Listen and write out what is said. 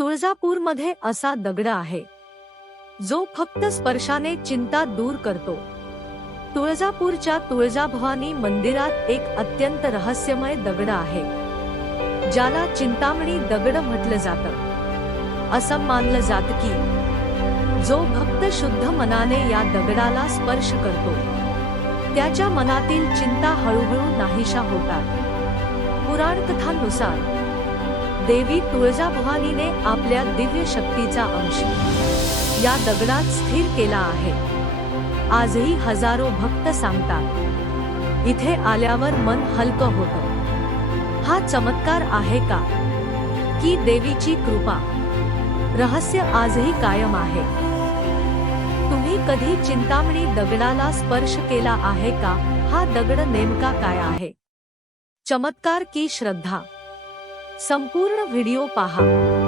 तुळजापूरमध्ये असा दगड आहे जो फक्त स्पर्शाने चिंता दूर करतो। तुळजापूरच्या तुळजाभवानी मंदिरात एक अत्यंत रहस्यमय दगड आहे ज्याला चिंतामणी दगड म्हटलं जातं। असं मानलं जातं की जो भक्त शुद्ध मनाने या दगडाला स्पर्श करतो त्याच्या मनातील चिंता हळूहळू नाहीशा होतात। पुराण कथांनुसार देवी तुळजाभवानीने आपल्या दिव्य शक्तीचा अंश या दगडात स्थिर केला आहे। आजही हजारो भक्त सांगतात इथे आल्यावर मन हलकं होतं। हा चमत्कार आहे का की देवीची कृपा? रहस्य आजही कायम आहे। तुम्ही कधी चिंतामणी दगडाला स्पर्श केला आहे का? हा दगड नेमका काय आहे? चमत्कार की श्रद्धा? संपूर्ण व्हिडिओ पहा।